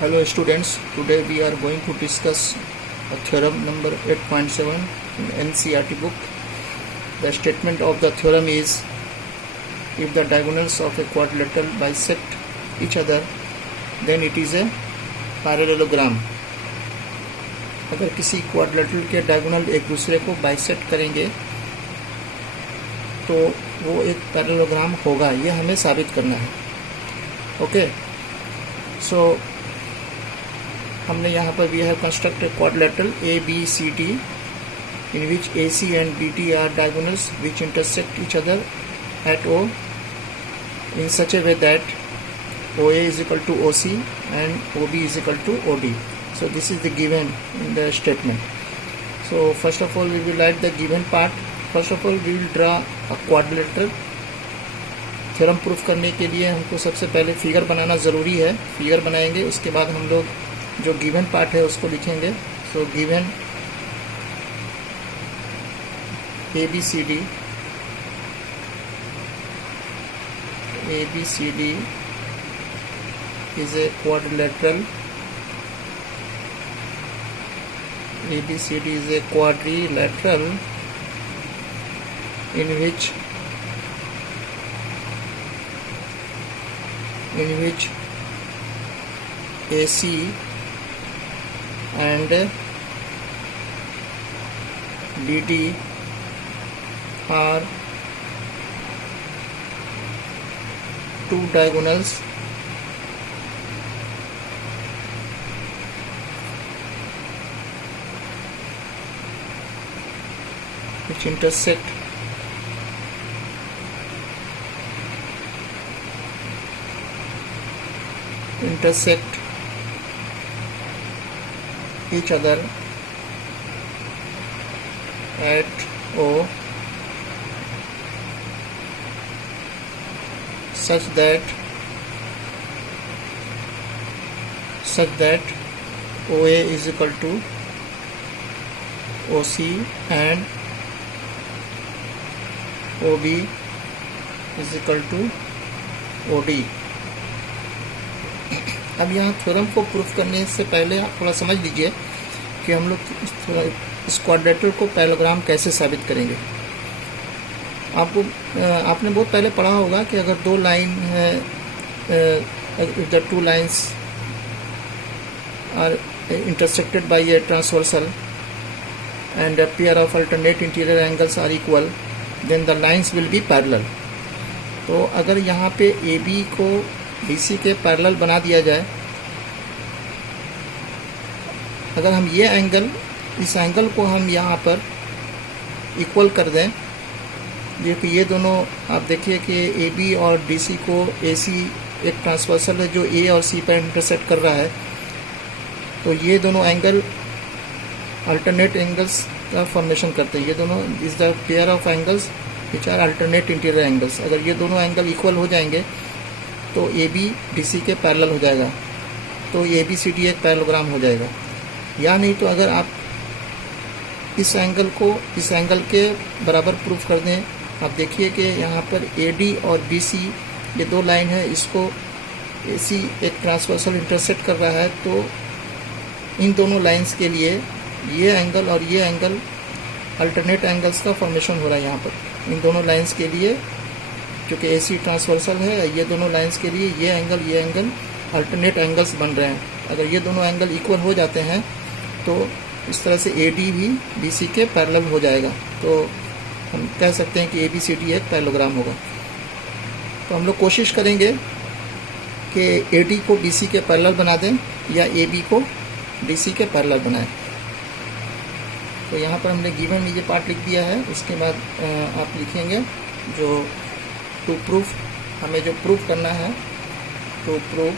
Hello students, today we are going to discuss a theorem number 8.7 in NCERT book. The statement of the theorem is, if the diagonals of a quadrilateral bisect each other, then it is a parallelogram. अगर किसी quadrilateral के diagonal एक दूसरे को bisect करेंगे तो वो एक पैरेललोग्राम होगा, ये हमें साबित करना है. ओके, सो हमने यहाँ पर we have construct a quadrilateral ABCD in which AC and BD are diagonals which intersect each other at O in such a way that OA is equal to OC and OB is equal to OD. So this is the given in the statement. So first of all we will write the given part. First of all we will draw a quadrilateral. Theorem proof करने के लिए हमको सबसे पहले figure बनाना ज़रूरी है. Figure बनाएंगे, उसके बाद हम लोग जो गिवन पार्ट है उसको लिखेंगे. So given ABCD is a quadrilateral. ABCD is a quadrilateral in which AC and BD are two diagonals which intersect each other at O such that OA is equal to OC and OB is equal to OD. अब यहाँ theorem को proof करने से पहले आप थोड़ा समझ लीजिए कि हम लोग इस क्वाड्रिलेटरल को पैरेललोग्राम कैसे साबित करेंगे. आपने बहुत पहले पढ़ा होगा कि अगर दो लाइन है, the two lines are intersected by a transversal and a pair of alternate interior angles are equal, then the lines will be parallel. तो अगर यहाँ पे AB को BC के पैरेलल बना दिया जाए, अगर हम ये एंगल, इस एंगल को हम यहाँ पर इक्वल कर दें, देखिए ये दोनों आप देखिए कि AB और DC को AC एक ट्रांसवर्सल है जो A और C पर इंटरसेक्ट कर रहा है, तो ये दोनों एंगल अल्टरनेट एंगल्स का फॉर्मेशन करते हैं. ये दोनों is the pair of angles which are alternate interior angles. अगर ये दोनों एंगल इक्वल हो जाएंगे तो AB DC के पैरेलल हो जाएगा, तो ABCD एक पैरेललोग्राम हो जाएगा. या नहीं तो अगर आप इस एंगल को इस एंगल के बराबर प्रूफ कर दें, आप देखिए कि यहाँ पर AD और BC ये दो लाइन है, इसको AC एक ट्रांसवर्सल इंटरसेक्ट कर रहा है, तो इन दोनों लाइंस के लिए ये एंगल और ये एंगल अल्टरनेट एंगल्स का फॉर्मेशन हो रहा है. यहाँ पर इन दोनों लाइंस के लिए क्योंकि AC ट्रांसवर्सल है, ये दोनों लाइंस के लिए ये एंगल अल्टरनेट एंगल्स बन रहे हैं. अगर ये दोनों एंगल इक्वल हो जाते हैं तो इस तरह से AD भी BC के पैरेलल हो जाएगा. तो हम कह सकते हैं कि ABCD एक पैरेललोग्राम होगा. तो हम लोग कोशिश करेंगे कि AD को BC के पैरेलल बना दें या AB को BC के पैरेलल बनाएं. तो यहाँ पर हमने गिवन ये पार्ट लिख दिया है. उसके बाद आप लिखेंगे जो टू प्रूफ, हमें जो प्रूफ करना है, to proof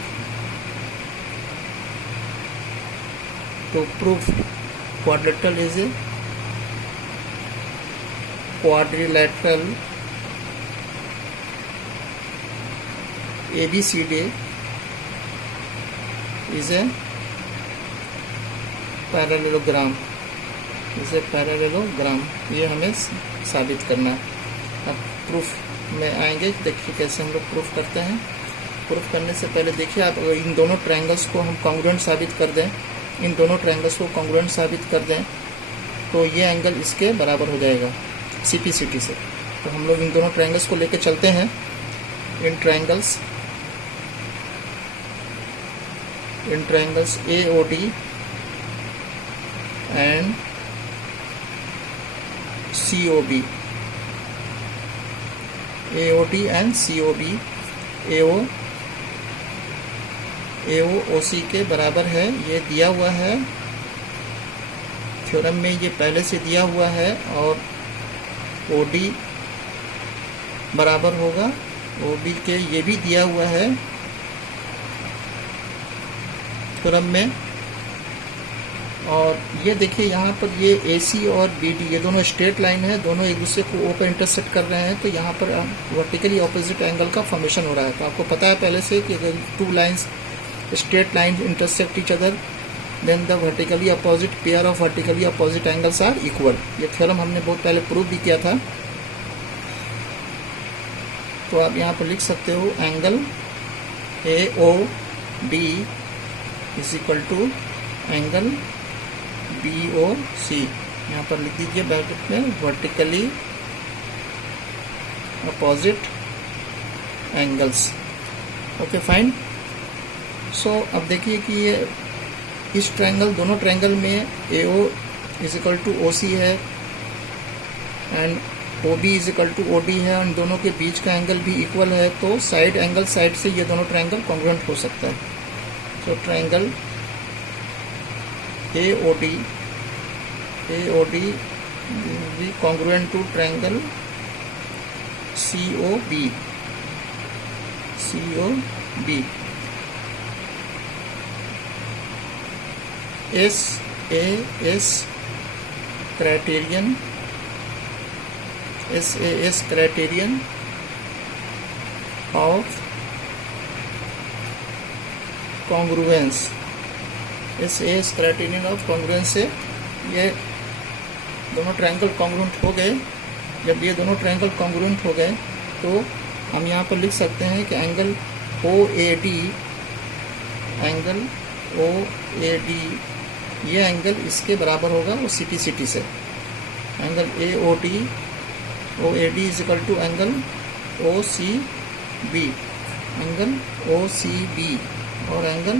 quadrilateral is a quadrilateral ABCD is a parallelogram. ये हमें साबित करना है. अब प्रूफ में आएंगे, देखिए कैसे हम लोग प्रूफ करते हैं. प्रूफ करने से पहले देखिए, आप अगर इन दोनों ट्रायंगल्स को हम कॉन्ग्रुएंट साबित कर दें, इन दोनों ट्रायंगल्स को कॉन्ग्रुएंट साबित कर दें, तो ये एंगल इसके बराबर हो जाएगा CPCT से। तो हम लोग इन दोनों ट्रायंगल्स को लेके चलते हैं। In triangles AOD and COB, AOD and COB, AO OC के बराबर है, ये दिया हुआ है थ्योरम में, ये पहले से दिया हुआ है। और OD बराबर होगा OB के, ये भी दिया हुआ है थ्योरम में। और ये देखिए यहाँ पर ये AC और BD ये दोनों स्ट्रेट लाइन है, दोनों एक दूसरे को O पर इंटरसेक्ट कर रहे हैं, तो यहाँ पर वर्टिकली ऑपोजिट एंगल का फॉर्मेशन हो रहा है। तो आपको पता है पहले से कि अगर two lines straight line intersect each other, then the vertically opposite pair of vertically opposite angles are equal. ये थ्योरम हमने बहुत पहले प्रूव भी किया था। तो आप यहाँ पर लिख सकते हो angle AOD is equal to angle BOC। यहाँ पर लिख दीजिए ब्रैकेट में vertically opposite angles. Okay fine. So अब देखिए कि ये इस ट्रायंगल, दोनों ट्रायंगल में AO is equal to OC है and OB is equal to OD है, और दोनों के बीच का एंगल भी इक्वल है। तो साइड एंगल साइड से ये दोनों ट्रायंगल कॉन्ग्रुएंट हो सकता है। तो triangle AOD will be congruent to triangle COB। SAS criterion of congruence, SAS criterion of congruence से ये दोनों ट्रायंगल कॉन्ग्रुएंट हो गए। जब ये दोनों ट्रायंगल कॉन्ग्रुएंट हो गए तो हम यहाँ पर लिख सकते हैं कि एंगल OAD ये एंगल इसके बराबर होगा वो CPCT से। Angle OAD is equal to angle OCB, और एंगल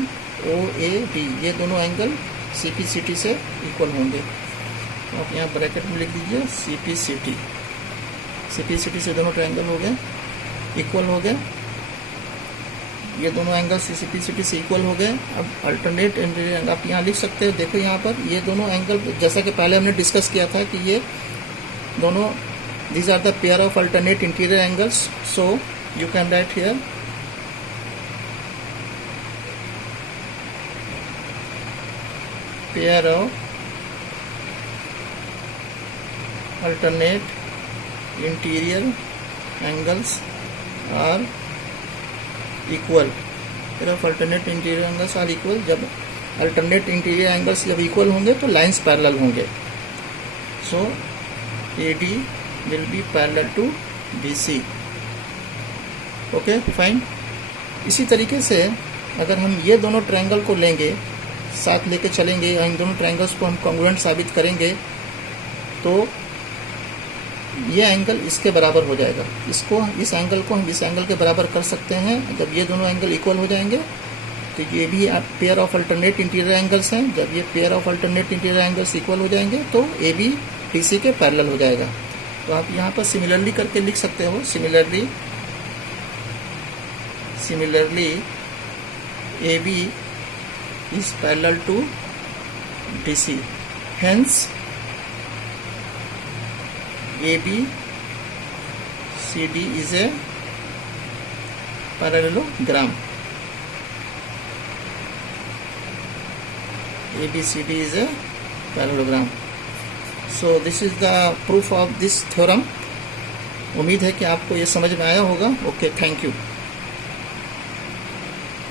OAD, ये दोनों एंगल CPCT से इक्वल होंगे। तो आप यहाँ ब्रैकेट में लिख दीजिए CPCT से दोनों ट्रायंगल हो गए, इक्वल हो गए। ये दोनों एंगल CPCT से इक्वल हो गए। अब अल्टरनेट इंटीरियर एंगल आप यहाँ लिख सकते हो। देखो यहाँ पर ये दोनों एंगल, जैसा कि पहले हमने डिस्कस किया था कि ये दोनों, these are the pair of alternate interior angles, so you can write here pair of alternate interior angles are equal। pair of alternate interior angles are equal। जब alternate interior angles जब equal होंगे तो lines parallel होंगे। so AD will be parallel to BC। Okay fine. इसी तरीके से अगर हम ये दोनों ट्रायंगल को लेंगे, साथ लेके चलेंगे और इन दोनों ट्रायंगल्स को हम कॉन्ग्रुएंट साबित करेंगे, तो ये एंगल इसके बराबर हो जाएगा। इस एंगल को हम इस एंगल के बराबर कर सकते हैं। जब ये दोनों एंगल इक्वल हो जाएंगे तो ये भी pair of alternate interior angles हैं। जब ये pair of alternate interior angles equal हो जाएंगे तो AB DC के पैरेलल हो जाएगा। तो आप यहाँ पर सिमिलरली करके लिख सकते हो। Similarly AB is parallel to DC, hence ABCD is a parallelogram। ABCD is a parallelogram। So this is the proof of this theorem। उम्मीद है कि आपको ये समझ में आया होगा। Okay, thank you.